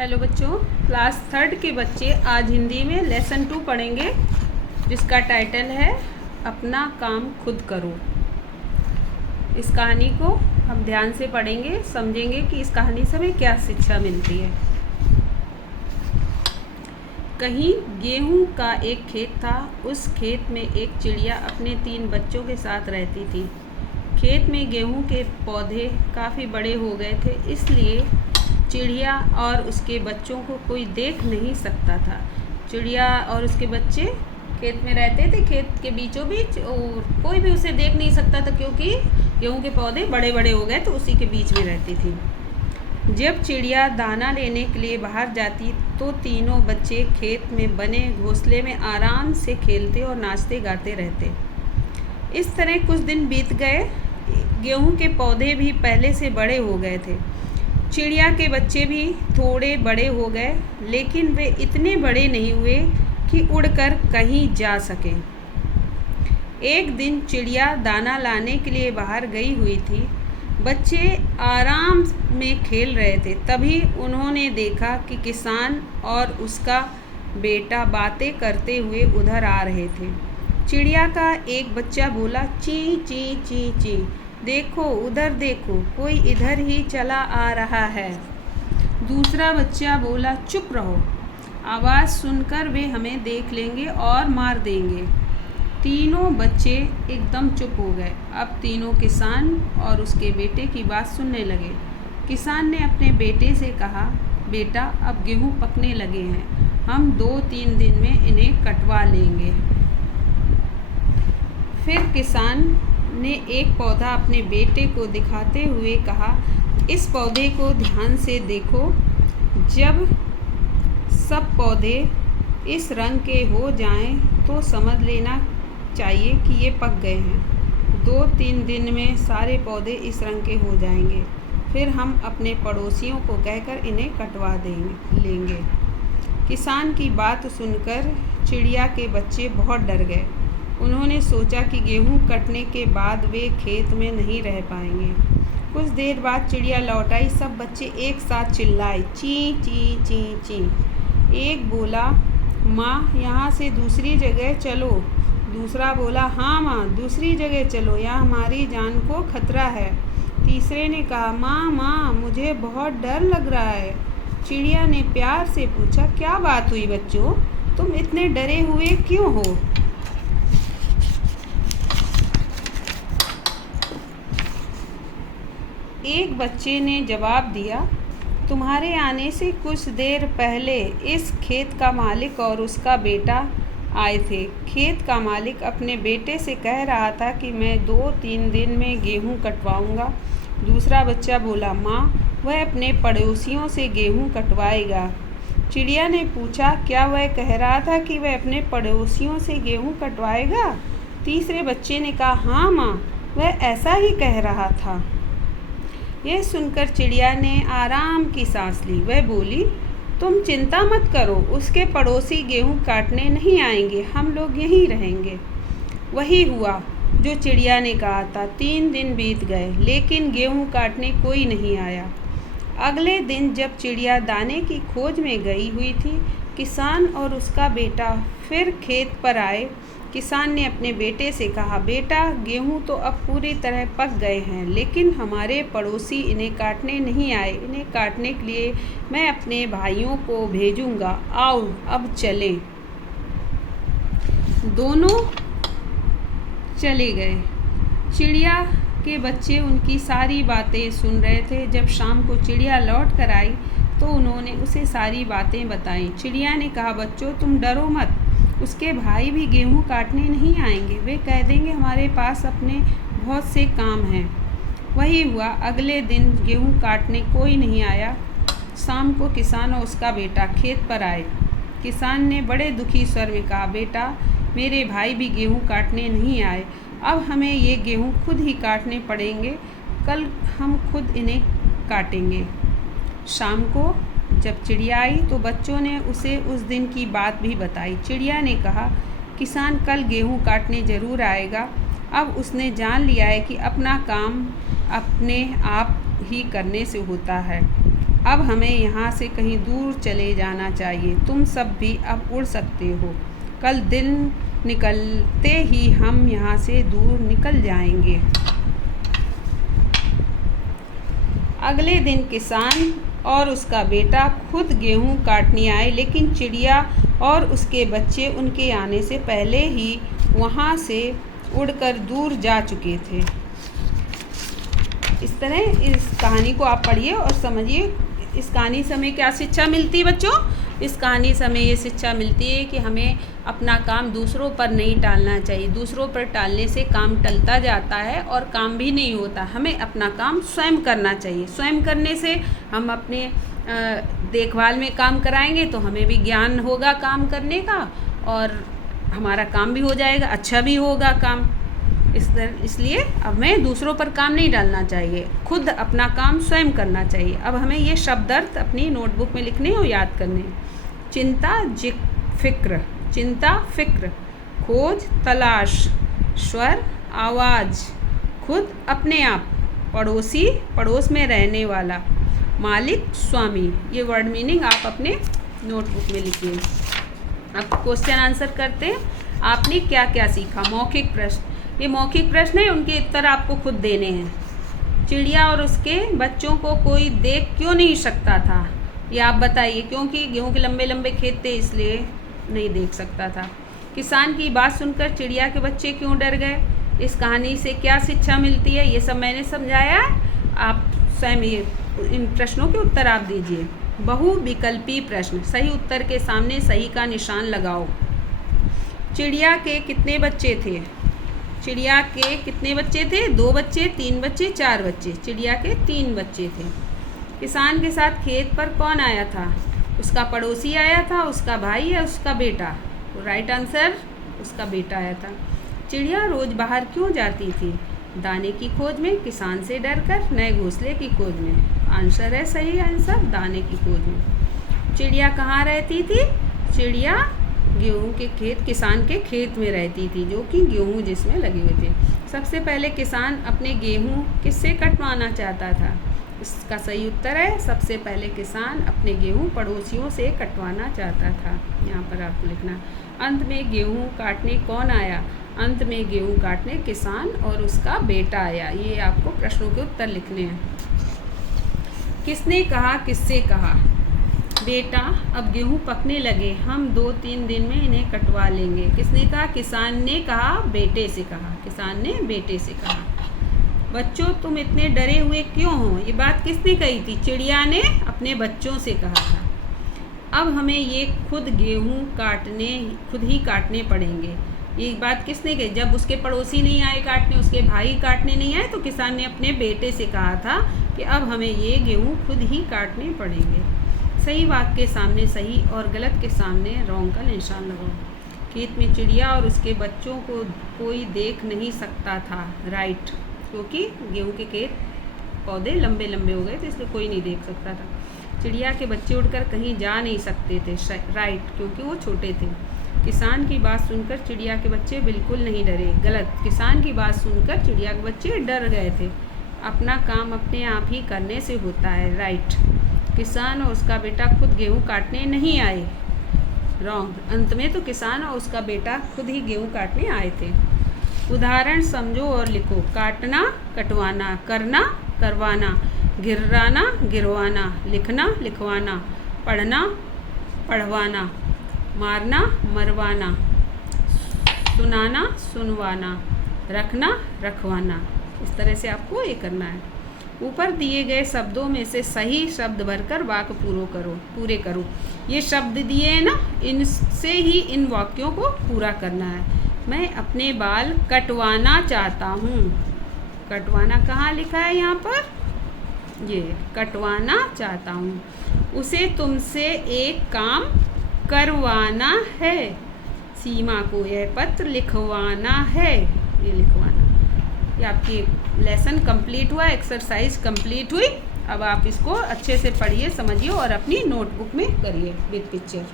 Hello बच्चों, class third के बच्चे आज हिंदी में लेसन 2 पढ़ेंगे, जिसका टाइटल है अपना काम खुद करो। इस कहानी को हम ध्यान से पढ़ेंगे, समझेंगे कि इस कहानी से हमें क्या शिक्षा मिलती है। कहीं गेहूं का एक खेत था। उस खेत में एक चिड़िया अपने 3 बच्चों के साथ रहती थी। खेत में गेहूं के पौधे काफ़ी बड़े हो गए थे, इसलिए चिड़िया और उसके बच्चों को कोई देख नहीं सकता था। चिड़िया और उसके बच्चे खेत में रहते थे, खेत के बीचों बीच, और कोई भी उसे देख नहीं सकता था क्योंकि गेहूं के पौधे बड़े बड़े हो गए तो उसी के बीच में रहती थी। जब चिड़िया दाना लेने के लिए बाहर जाती तो तीनों बच्चे खेत में बने घोंसले में आराम से खेलते और नाचते गाते रहते। इस तरह कुछ दिन बीत गए। गेहूं के पौधे भी पहले से बड़े हो गए थे। चिड़िया के बच्चे भी थोड़े बड़े हो गए, लेकिन वे इतने बड़े नहीं हुए कि उड़कर कहीं जा सकें। एक दिन चिड़िया दाना लाने के लिए बाहर गई हुई थी। बच्चे आराम में खेल रहे थे। तभी उन्होंने देखा कि किसान और उसका बेटा बातें करते हुए उधर आ रहे थे। चिड़िया का एक बच्चा बोला, ची ची ची ची, देखो उधर देखो, कोई इधर ही चला आ रहा है। दूसरा बच्चा बोला, चुप रहो, आवाज़ सुनकर वे हमें देख लेंगे और मार देंगे। तीनों बच्चे एकदम चुप हो गए। अब तीनों किसान और उसके बेटे की बात सुनने लगे। किसान ने अपने बेटे से कहा, बेटा अब गेहूं पकने लगे हैं, हम 2-3 दिन में इन्हें कटवा लेंगे। फिर किसान ने एक पौधा अपने बेटे को दिखाते हुए कहा, इस पौधे को ध्यान से देखो, जब सब पौधे इस रंग के हो जाएं तो समझ लेना चाहिए कि ये पक गए हैं। 2-3 दिन में सारे पौधे इस रंग के हो जाएंगे। फिर हम अपने पड़ोसियों को कहकर इन्हें कटवा लेंगे। किसान की बात सुनकर चिड़िया के बच्चे बहुत डर गए। उन्होंने सोचा कि गेहूं कटने के बाद वे खेत में नहीं रह पाएंगे। कुछ देर बाद चिड़िया लौट आई। सब बच्चे एक साथ चिल्लाए, ची ची ची ची। एक बोला, माँ यहाँ से दूसरी जगह चलो। दूसरा बोला, हाँ माँ, दूसरी जगह चलो, यहाँ हमारी जान को खतरा है। तीसरे ने कहा, माँ मुझे बहुत डर लग रहा है। चिड़िया ने प्यार से पूछा, क्या बात हुई बच्चों, तुम इतने डरे हुए क्यों हो? एक बच्चे ने जवाब दिया, तुम्हारे आने से कुछ देर पहले इस खेत का मालिक और उसका बेटा आए थे। खेत का मालिक अपने बेटे से कह रहा था कि मैं 2-3 दिन में गेहूं कटवाऊंगा। दूसरा बच्चा बोला, माँ, वह अपने पड़ोसियों से गेहूं कटवाएगा। चिड़िया ने पूछा, क्या वह कह रहा था कि वह अपने पड़ोसियों से गेहूं कटवाएगा? तीसरे बच्चे ने कहा, हाँ माँ, वह ऐसा ही कह रहा था। यह सुनकर चिड़िया ने आराम की सांस ली। वह बोली, तुम चिंता मत करो, उसके पड़ोसी गेहूं काटने नहीं आएंगे, हम लोग यहीं रहेंगे। वही हुआ जो चिड़िया ने कहा था। 3 दिन बीत गए, लेकिन गेहूं काटने कोई नहीं आया। अगले दिन जब चिड़िया दाने की खोज में गई हुई थी, किसान और उसका बेटा फिर खेत पर आए। किसान ने अपने बेटे से कहा, बेटा, गेहूं तो अब पूरी तरह पक गए हैं, लेकिन हमारे पड़ोसी इन्हें काटने नहीं आए। इन्हें काटने के लिए मैं अपने भाइयों को भेजूंगा। आओ अब चलें। दोनों चले गए। चिड़िया के बच्चे उनकी सारी बातें सुन रहे थे। जब शाम को चिड़िया लौट कर आई तो उन्होंने उसे सारी बातें बताईं। चिड़िया ने कहा, बच्चों, तुम डरो मत, उसके भाई भी गेहूं काटने नहीं आएंगे। वे कह देंगे हमारे पास अपने बहुत से काम हैं। वही हुआ। अगले दिन गेहूं काटने कोई नहीं आया। शाम को किसान और उसका बेटा खेत पर आए। किसान ने बड़े दुखी स्वर में कहा, बेटा, मेरे भाई भी गेहूं काटने नहीं आए। अब हमें ये गेहूं खुद ही काटने पड़ेंगे। कल हम खुद इन्हें काटेंगे। शाम को जब चिड़िया आई तो बच्चों ने उसे उस दिन की बात भी बताई। चिड़िया ने कहा, किसान कल गेहूं काटने ज़रूर आएगा। अब उसने जान लिया है कि अपना काम अपने आप ही करने से होता है। अब हमें यहाँ से कहीं दूर चले जाना चाहिए। तुम सब भी अब उड़ सकते हो। कल दिन निकलते ही हम यहाँ से दूर निकल जाएंगे। अगले दिन किसान और उसका बेटा खुद गेहूँ काटने आए, लेकिन चिड़िया और उसके बच्चे उनके आने से पहले ही वहाँ से उड़कर दूर जा चुके थे। इस तरह इस कहानी को आप पढ़िए और समझिए। इस कहानी से हमें क्या शिक्षा मिलती है बच्चों? इस कहानी से हमें ये शिक्षा मिलती है कि हमें अपना काम दूसरों पर नहीं टालना चाहिए। दूसरों पर टालने से काम टलता जाता है और काम भी नहीं होता। हमें अपना काम स्वयं करना चाहिए। स्वयं करने से हम अपने देखभाल में काम कराएंगे तो हमें भी ज्ञान होगा काम करने का और हमारा काम भी हो जाएगा, अच्छा भी होगा काम। इसलिए अब हमें दूसरों पर काम नहीं डालना चाहिए, खुद अपना काम स्वयं करना चाहिए। अब हमें ये शब्दार्थ अपनी नोटबुक में लिखने और याद करने। चिंता फिक्र, चिंता फिक्र, खोज तलाश, स्वर आवाज़, खुद अपने आप, पड़ोसी पड़ोस में रहने वाला, मालिक स्वामी। ये वर्ड मीनिंग आप अपने नोटबुक में लिखिए। अब क्वेश्चन आंसर करते हैं। आपने क्या क्या सीखा? मौखिक प्रश्न। ये मौखिक प्रश्न है, उनके उत्तर आपको खुद देने हैं। चिड़िया और उसके बच्चों को कोई देख क्यों नहीं सकता था? ये आप बताइए। क्योंकि गेहूं के लंबे लंबे खेत थे इसलिए नहीं देख सकता था। किसान की बात सुनकर चिड़िया के बच्चे क्यों डर गए? इस कहानी से क्या शिक्षा मिलती है? ये सब मैंने समझाया। आप स्वयं ये इन प्रश्नों के उत्तर आप दीजिए। बहुविकल्पी प्रश्न। सही उत्तर के सामने सही का निशान लगाओ। चिड़िया के कितने बच्चे थे? चिड़िया के कितने बच्चे थे? 2 बच्चे, 3 बच्चे, 4 बच्चे। चिड़िया के 3 बच्चे थे। किसान के साथ खेत पर कौन आया था? उसका पड़ोसी आया था, उसका भाई या उसका बेटा? तो राइट आंसर उसका बेटा आया था। चिड़िया रोज बाहर क्यों जाती थी? दाने की खोज में, किसान से डरकर, नए घोंसले की खोज में। आंसर है सही आंसर दाने की खोज में। चिड़िया कहाँ रहती थी? चिड़िया गेहूं के खेत, किसान के खेत में रहती थी, जो कि गेहूं जिसमें लगे हुए थे। सबसे पहले किसान अपने गेहूं किससे कटवाना चाहता था? इसका सही उत्तर है सबसे पहले किसान अपने गेहूं पड़ोसियों से कटवाना चाहता था। यहाँ पर आपको लिखना। अंत में गेहूं काटने कौन आया? अंत में गेहूं काटने किसान और उसका बेटा आया। ये आपको प्रश्नों के उत्तर लिखने हैं। किसने कहा, किससे कहा? बेटा अब गेहूं पकने लगे, हम 2-3 दिन में इन्हें कटवा लेंगे। किसने कहा? किसान ने कहा, बेटे से कहा। किसान ने बेटे से कहा। बच्चों तुम इतने डरे हुए क्यों हो? ये बात किसने कही थी? चिड़िया ने अपने बच्चों से कहा था। अब हमें ये खुद ही काटने पड़ेंगे। ये बात किसने कही? जब उसके पड़ोसी नहीं आए काटने, उसके भाई काटने नहीं आए, तो किसान ने अपने बेटे से कहा था कि अब हमें ये गेहूं खुद ही काटने पड़ेंगे। सही वाक्य के सामने सही और गलत के सामने रॉन्ग का निशान लगाओ। खेत में चिड़िया और उसके बच्चों को कोई देख नहीं सकता था। राइट, क्योंकि गेहूं के खेत पौधे लंबे लंबे हो गए थे इसलिए कोई नहीं देख सकता था। चिड़िया के बच्चे उड़कर कहीं जा नहीं सकते थे। राइट, क्योंकि वो छोटे थे। किसान की बात सुनकर चिड़िया के बच्चे बिल्कुल नहीं डरे। गलत, किसान की बात सुनकर चिड़िया के बच्चे डर गए थे। अपना काम अपने आप ही करने से होता है। राइट, किसान और उसका बेटा खुद गेहूं काटने नहीं आए। रॉन्ग, अंत में तो किसान और उसका बेटा खुद ही गेहूं काटने आए थे। उदाहरण समझो और लिखो। काटना, कटवाना, करना, करवाना, गिराना, गिरवाना, लिखना, लिखवाना, पढ़ना, पढ़वाना, मारना, मरवाना, सुनाना, सुनवाना, रखना, रखवाना। इस तरह से आपको ये करना है। ऊपर दिए गए शब्दों में से सही शब्द भरकर वाक्य पूरे करो। ये शब्द दिए हैं ना, इनसे ही इन वाक्यों को पूरा करना है। मैं अपने बाल कटवाना चाहता हूँ। कटवाना कहाँ लिखा है? यहाँ पर ये कटवाना चाहता हूँ। उसे तुमसे एक काम करवाना है। सीमा को यह पत्र लिखवाना है। ये लिखवाना। ये आपकी लेसन कंप्लीट हुआ, एक्सरसाइज कंप्लीट हुई। अब आप इसको अच्छे से पढ़िए, समझिए और अपनी नोटबुक में करिए विद पिक्चर।